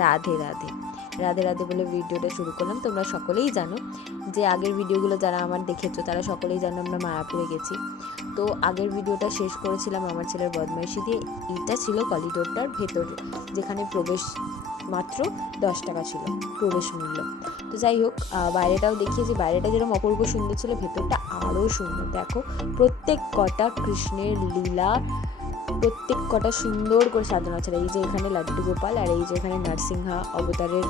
রাধে রাধে। রাধে রাধে বলে ভিডিওটা শুরু করলাম। তোমরা সকলেই জানো যে আগের ভিডিওগুলো যারা আমার দেখেছো তারা সকলেই জানো আমরা মায়াপুরে গেছি। তো আগের ভিডিওটা শেষ করেছিলাম আমার ছেলের বদমাইশি দিয়ে। এটা ছিল করিডোরটার ভেতর, যেখানে প্রবেশ মাত্র 10 টাকা ছিল প্রবেশ মূল্য। তো যাই হোক, বাইরেটাও দেখিয়েছি। বাইরেটা যেরকম অপূর্ব সুন্দর ছিল, ভেতরটা আরও সুন্দর। দেখো প্রত্যেক কটা কৃষ্ণের লীলা, প্রত্যেক কটা সুন্দর করে সাজানো আছে। এই যে এখানে লাড্ডু গোপাল, আর এই যে এখানে নরসিংহা অবতারের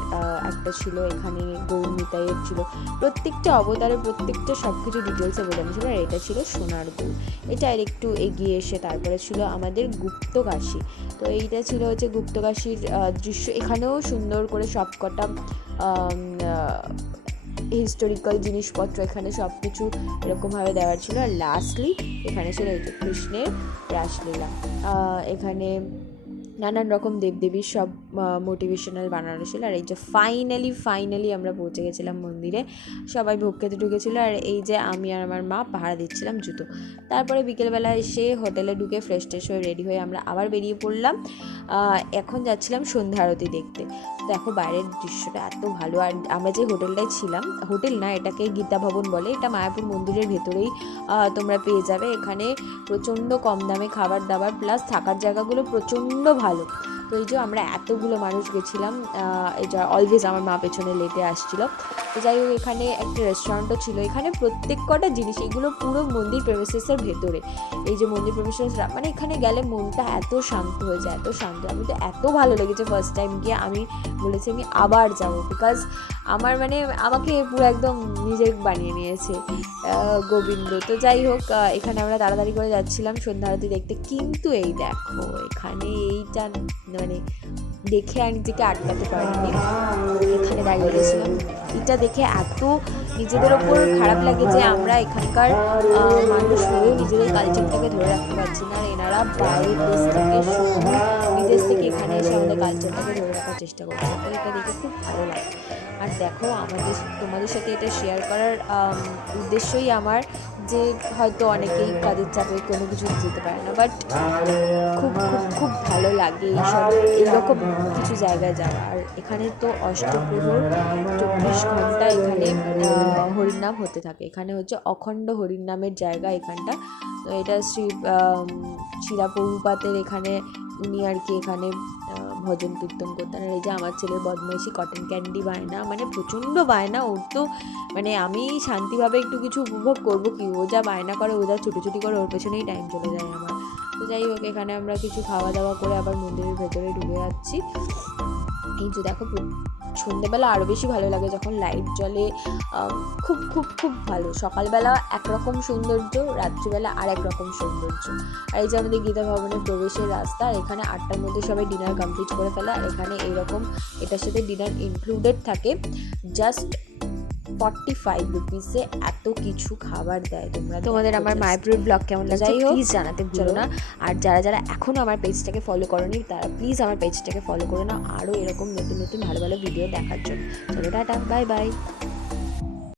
একটা ছিল, এখানে গৌর নিতাইয়ের ছিল। প্রত্যেকটা অবতারের প্রত্যেকটা সব কিছু ডিটেলসে বোঝানো ছিল। আর এটা ছিল সোনার গৌর। এটা আর একটু এগিয়ে এসে তারপরে ছিল আমাদের গুপ্তকাশী। তো এইটা ছিল হচ্ছে গুপ্তকাশীর দৃশ্য। এখানেও সুন্দর করে সব কটা হিস্টোরিক্যাল জিনিসপত্র, এখানে সব কিছু এরকমভাবে দেওয়ার ছিল। আর লাস্টলি এখানে ছিল এই যে কৃষ্ণের রাসলীলা। এখানে নানান রকম দেবদেবীর সব মোটিভেশনাল বানানো ছিল। আর এই যে ফাইনালি আমরা পৌঁছে গেছিলাম মন্দিরে। সবাই ভোগ খেতে ঢুকেছিলো, আর এই যে আমি আর আমার মা পাহারা দিচ্ছিলাম জুতো। তারপরে বিকেলবেলা এসে হোটেলে ঢুকে ফ্রেশ ট্রেশ হয়ে রেডি হয়ে আমরা আবার বেরিয়ে পড়লাম। এখন যাচ্ছিলাম সন্ধ্যা আরতি দেখতে। দেখো বাইরের দৃশ্যটা এত ভালো। আর আমরা যে হোটেলটায় ছিলাম, হোটেল না, এটাকে গীতা ভবন বলে, এটা মায়াপুর মন্দিরের ভেতরেই তোমরা পেয়ে যাবে। এখানে প্রচণ্ড কম দামে খাবার দাবার প্লাস থাকার জায়গাগুলো প্রচণ্ড ভালো। তো এই যে আমরা এতগুলো মানুষ গেছিলাম, এটা অলওয়েজ আমার মা পেছনে লেটে আসছিলো। তো যাই হোক, এখানে একটা রেস্টুরেন্টও ছিল। এখানে প্রত্যেক কটা জিনিস, এগুলো পুরো মন্দির প্রেমিসেসের ভেতরে। এই যে মন্দির প্রেমিসেস, মানে এখানে গেলে মনটা এত শান্ত হয়ে যায়, এত শান্ত। আমি তো এত ভালো লেগেছে ফার্স্ট টাইম গিয়ে, আমি বলেছি আমি আবার যাবো। বিকজ আমার মানে আমাকে পুরো একদম নিজের বানিয়ে নিয়েছে গোবিন্দ। তো যাই হোক, এখানে আমরা তাড়াতাড়ি করে যাচ্ছিলাম সন্ধ্যা আরতি দেখতে। কিন্তু এই দেখো এখানে এইটা মানে দেখে আর নিজেকে আটকাতে পারিনি, এখানে দাঁড়িয়ে গেছিলাম। এটা দেখে এত নিজেদের ওপর খারাপ লাগে যে আমরা এখানকার মানুষ হয়েও নিজেদের কালচারটাকে ধরে রাখতে পারছি না। আর এনারা বাইরের দেশ থেকে, বিদেশ থেকে এখানে এসে আমাদের কালচারটাকে ধরে রাখার চেষ্টা করছে। তো এটা দেখে খুব ভালো লাগে। আর দেখো তোমাদের সাথে এটা শেয়ার করার উদ্দেশ্যই আমার যে হয়তো অনেকেই কাজের চাপে কোনো কিছু যেতে পারে না, বাট খুব খুব খুব ভালো লাগে এইরকম কিছু জায়গায় যাওয়া। আর এখানে তো অষ্টপ্রহর 24 ঘন্টা এখানে হরিনাম হতে থাকে। এখানে হচ্ছে অখণ্ড হরিনামের জায়গা এখানটা। তো এটা শিলা প্রভুপাতের এখানে, উনি আর কি এখানে ভজন কীর্তন করতেন। আর এই যে আমার ছেলের বদমাইশি, কটন ক্যান্ডি বায়না, মানে প্রচণ্ড বায়না ওর। তো মানে আমি শান্তিভাবে একটু কিছু উপভোগ করবো কি, ও যা বায়না করে, ও যা ছুটোছুটি করে, ওর পেছনেই টাইম চলে যায় আমার। তো যাই হোক, এখানে আমরা কিছু খাওয়া দাওয়া করে আবার মন্দিরের ভেতরে ঢুকে যাচ্ছি। এই যে দেখো সন্ধ্যেবেলা আরও বেশি ভালো লাগে যখন লাইট জ্বলে। খুব খুব খুব ভালো। সকালবেলা একরকম সৌন্দর্য, রাত্রিবেলা আর একরকম সৌন্দর্য। আর এই যে আমাদের গীতা ভবনের প্রবেশের রাস্তা, আর এখানে 8টার মধ্যে সবাই ডিনার কমপ্লিট করে ফেলে। আর এখানে এইরকম এটার সাথে ডিনার ইনক্লুডেড থাকে। জাস্ট 45 রুপিসে এত কিছু খাবার দেয়। তোমাদের আমার মায়াপুরের ব্লগ কেমন লাগে প্লিজ জানাতে ভুলো না। আর যারা যারা এখনও আমার পেজটাকে ফলো করোনি তারা প্লিজ আমার পেজটাকে ফলো করে নাও, আরও এরকম নতুন নতুন ভালো ভালো ভিডিও দেখার জন্য। চলো টাটা, বাই বাই।